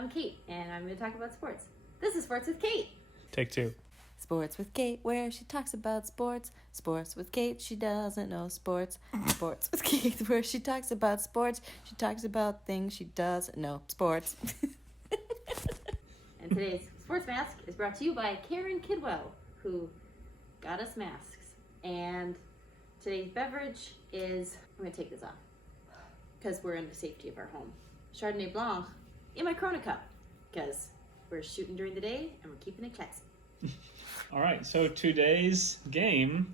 I'm Kate, and I'm going to talk about sports. This is Sports with Kate. Take two. Sports with Kate, where she talks about sports. Sports with Kate, she doesn't know sports. Sports with Kate, where she talks about sports. She talks about things she doesn't know. Sports. And today's sports mask is brought to you by Karen Kidwell, who got us masks. And today's beverage is, I'm going to take this off because we're in the safety of our home. Chardonnay Blanc in my Corona cup because we're shooting during the day and we're keeping it classy. All right, so today's game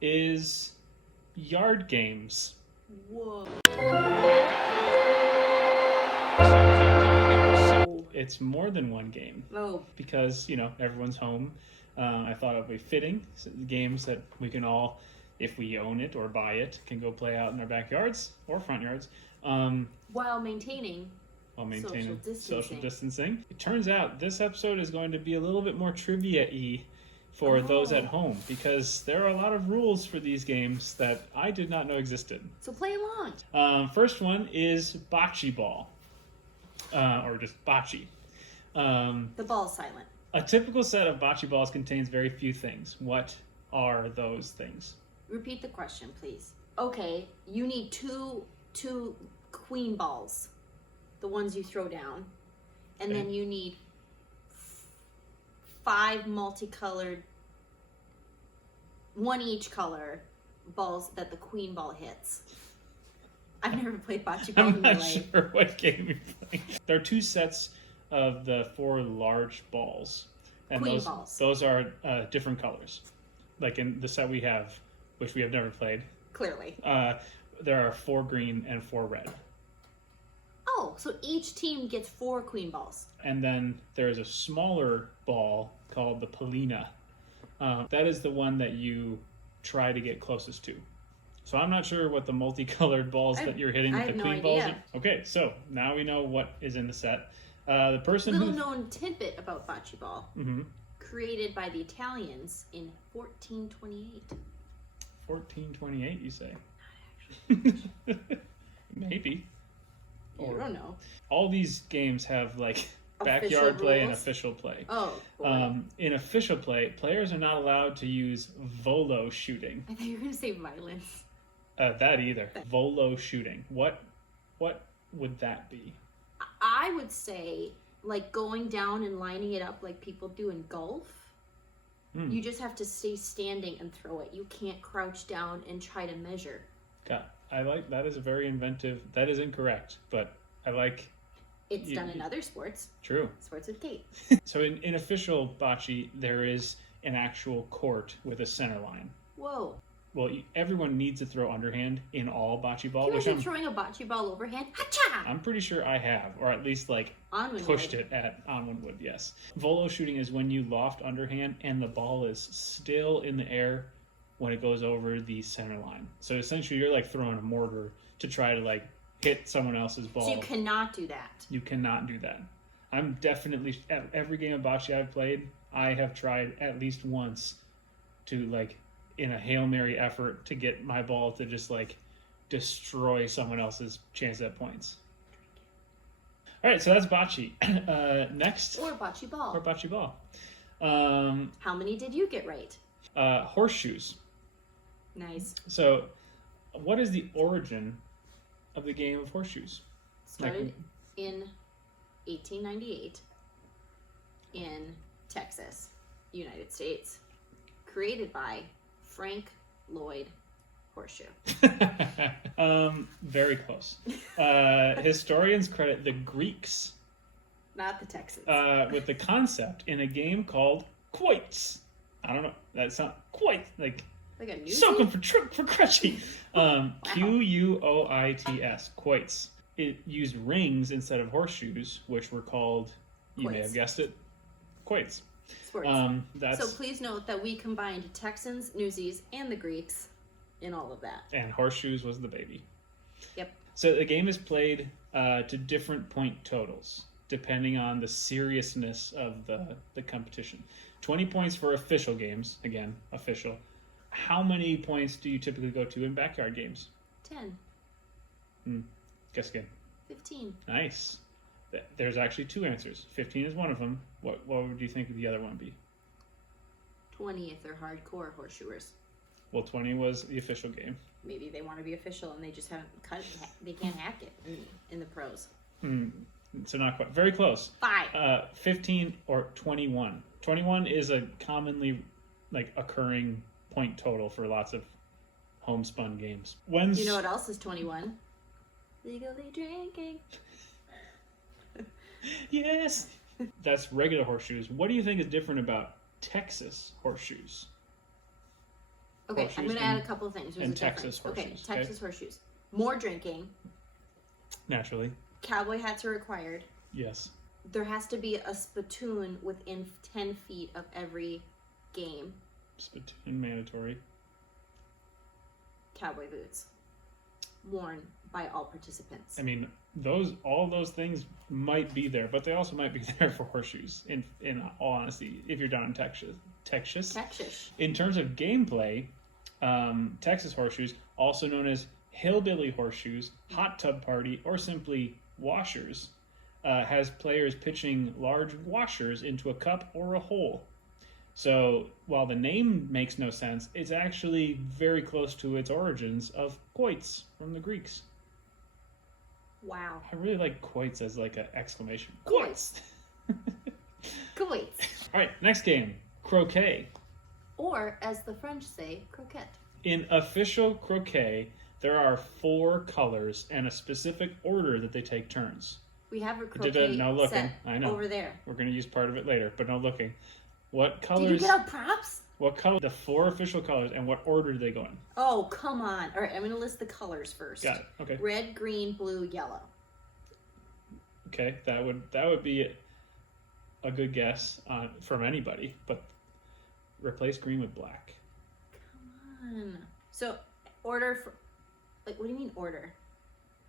is yard games. Whoa. It's more than one game. Oh. Because, everyone's home. I thought it would be fitting. So games that we can all, if we own it or buy it, can go play out in our backyards or front yards. While maintaining social distancing. It turns out this episode is going to be a little bit more trivia-y for those at home because there are a lot of rules for these games that I did not know existed. So play along. First one is bocce ball, or just bocce. The ball's silent. A typical set of bocce balls contains very few things. What are those things? Repeat the question, please. Okay, you need two queen balls. The ones you throw down, and then you need 5 multicolored, one each color balls that the queen ball hits. I've never played bocce ball in my life. I'm not sure what game you're playing. There are 2 sets of the 4 large balls, and queen balls. Those are different colors. Like in the set we have, which we have never played. Clearly. There are 4 green and 4 red. Oh, so each team gets 4 queen balls. And then there's a smaller ball called the Polina. That is the one that you try to get closest to. So I'm not sure what the multicolored balls that you're hitting with the queen balls are. Okay, so now we know what is in the set. The person Little known tidbit about bocce ball. Mm-hmm. Created by the Italians in 1428. 1428, you say? Not actually. Maybe. I don't know. All these games have backyard play and rules? official play. Oh, boy. In official play, players are not allowed to use volo shooting. I thought you were going to say violence. That either. Volo shooting. What would that be? I would say going down and lining it up like people do in golf. You just have to stay standing and throw it. You can't crouch down and try to measure. That is a very inventive. That is incorrect, but I like. It's done in other sports. True. Sports with Kate. So in official bocce, there is an actual court with a center line. Whoa. Well, everyone needs to throw underhand in all bocce ball. Have you ever throwing a bocce ball overhand? Ha-cha! I'm pretty sure I have, or at least pushed it on one wood, yes. Volo shooting is when you loft underhand and the ball is still in the air when it goes over the center line. So essentially you're throwing a mortar to try to hit someone else's ball. So you cannot do that. You cannot do that. I'm definitely, at every game of bocce I've played, I have tried at least once to in a Hail Mary effort to get my ball to just destroy someone else's chance at points. All right, so that's bocce. Next. Or bocce ball. Or bocce ball. How many did you get right? Horseshoes. Nice. So, what is the origin of the game of horseshoes? Started in 1898 in Texas, United States. Created by Frank Lloyd Horseshoe. Very close. Historians credit the Greeks, not the Texans, with the concept in a game called quoits. I don't know. That's not quite like a newsie? Soaking for crutchy. Quoits. Quoits. It used rings instead of horseshoes, which were called, you may have guessed it, quoits. Sports. So please note that we combined Texans, Newsies, and the Greeks in all of that. And horseshoes was the baby. Yep. So the game is played to different point totals, depending on the seriousness of the competition. 20 points for official games. Again, official. How many points do you typically go to in backyard games? 10. Guess again. 15. Nice. There's actually two answers. 15 is one of them. What would you think the other one would be? 20 if they're hardcore horseshoers. Well, 20 was the official game. Maybe they want to be official and they just haven't cut it. They can't hack it in the pros. So not quite. Very close. 5. 15 or 21. 21 is a commonly occurring point total for lots of homespun games. You know what else is 21? Legally drinking. Yes. That's regular horseshoes. What do you think is different about Texas horseshoes? Okay, Horseshoes I'm going to add a couple of things. There's and a Texas difference. horseshoes. Okay, Texas horseshoes. More drinking. Naturally. Cowboy hats are required. Yes. There has to be a spittoon within 10 feet of every game. Spittoon mandatory. Cowboy boots. Worn by all participants. I mean, all those things might be there, but they also might be there for horseshoes. In all honesty, if you're down in Texas. In terms of gameplay, Texas horseshoes, also known as hillbilly horseshoes, hot tub party, or simply washers, has players pitching large washers into a cup or a hole. So while the name makes no sense, it's actually very close to its origins of quoits from the Greeks. Wow. I really like quoits as like an exclamation. Quoits. Quoits. All right, next game, croquet. Or, as the French say, croquet. In official croquet, there are 4 colors and a specific order that they take turns. We have a croquet No looking. set I know. over there. We're going to use part of it later, but no looking. What colors? Did you get our props? What color? The 4 official colors, and what order do they go in? Oh, come on. All right, I'm going to list the colors first. Got it. Okay. Red, green, blue, yellow. Okay, that would be a good guess from anybody, but replace green with black. Come on. So, order for... Like, what do you mean order?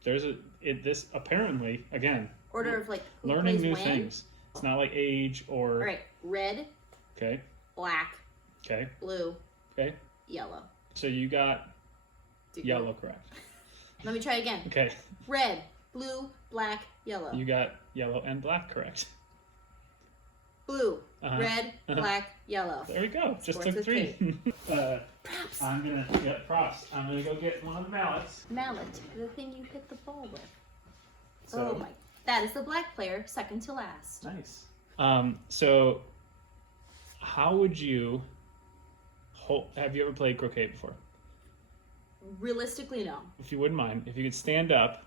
This apparently, again, Order of, like, who learning plays new when? things. It's not like age or... All right, red, Okay, black, okay, blue, okay. yellow. So you got yellow correct. Let me try again. Okay, Red, blue, black, yellow. you got yellow and black correct. Blue, Uh-huh. red, black, yellow. There we go. Just Sports took with 3. Props. I'm gonna get props. I'm gonna go get one of the mallets. Mallet, the thing you hit the ball with. So, Oh my. That is the black player, second to last. nice. So how would you have you ever played croquet before? Realistically, no. If you wouldn't mind, if you could stand up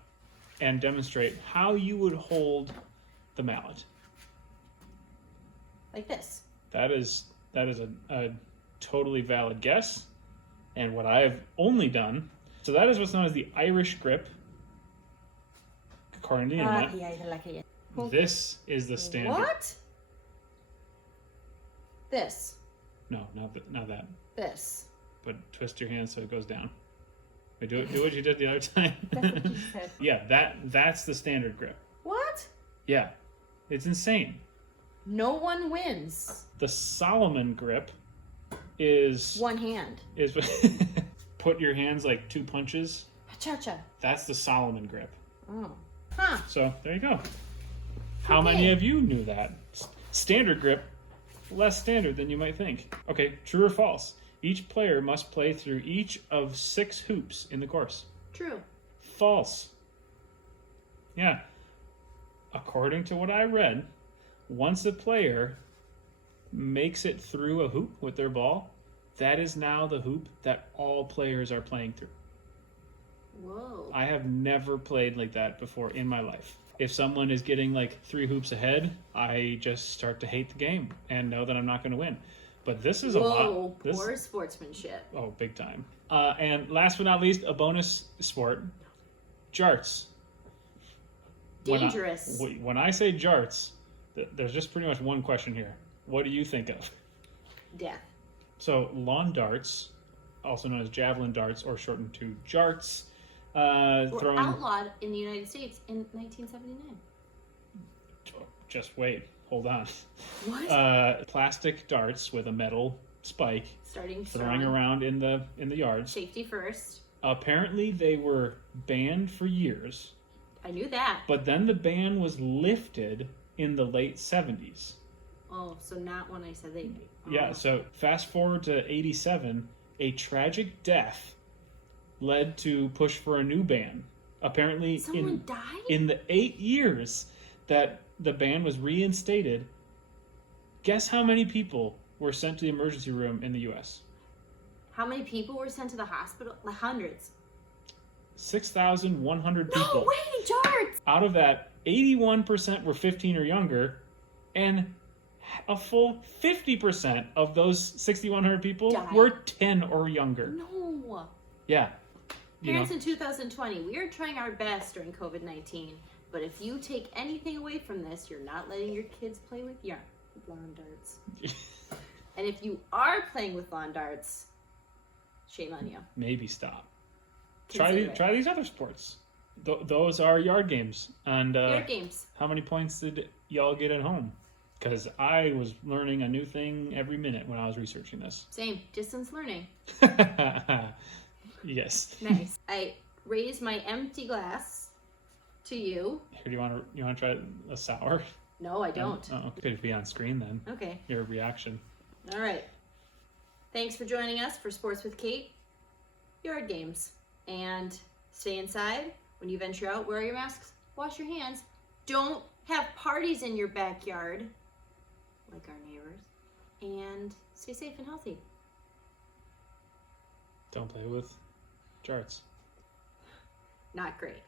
and demonstrate how you would hold the mallet. Like this. That is a totally valid guess, and what I've only done. So that is what's known as the Irish grip, according to the internet. Yeah, I like it. This is the standard. What? This. No, not that. This. But twist your hand so it goes down. Wait, do what you did the other time. That's what you said. Yeah, that's the standard grip. What? Yeah, it's insane. No one wins. The Solomon grip is One hand. put your hands like 2 punches. Cha-cha. That's the Solomon grip. Oh. Huh. So there you go. How many of you knew that? Standard grip, less standard than you might think. Okay, true or false? Each player must play through each of 6 hoops in the course. True. False. Yeah. According to what I read, once a player makes it through a hoop with their ball, that is now the hoop that all players are playing through. Whoa. I have never played like that before in my life. If someone is getting like 3 hoops ahead, I just start to hate the game and know that I'm not going to win. But this is a lot. Poor sportsmanship. Oh, big time. And last but not least, a bonus sport, JARTS. Dangerous. When I say JARTS, there's just pretty much one question here. What do you think of? Death. So lawn darts, also known as javelin darts or shortened to JARTs, Were outlawed in the United States in 1979. Just wait, hold on. What? Plastic darts with a metal spike Starting throwing strong. around in the yards. Safety first. Apparently, they were banned for years. I I knew that. But then the ban was lifted in the late 70s. Oh, so not when I said they. Oh. Yeah, so fast forward to 87, a tragic death led to push for a new ban. Apparently, Someone died? in the 8 years that the ban was reinstated, guess how many people were sent to the emergency room in the U.S.? How many people were sent to the hospital? Like hundreds. 6,100 people. No way, Jarts! Out of that, 81% were 15 or younger, and a full 50% of those 6,100 people Died. were 10 or younger. No. Yeah. You know, Parents in 2020, we are trying our best during COVID-19, but if you take anything away from this, you're not letting your kids play with lawn darts. And if you are playing with lawn darts, shame on you. maybe stop. Consider it. Try these other sports. Those are yard games. And Yard games. how many points did y'all get at home? Because I was learning a new thing every minute when I was researching this. Same. Distance learning. Yes. Nice. I raise my empty glass to you. Here, do you want to try a sour? No, I don't. Oh, could it be on screen then? Okay. Your reaction. All right. Thanks for joining us for Sports with Kate, Yard Games. And stay inside. When you venture out, wear your masks, wash your hands. Don't have parties in your backyard, like our neighbors. And stay safe and healthy. Don't play with jarts. Not great.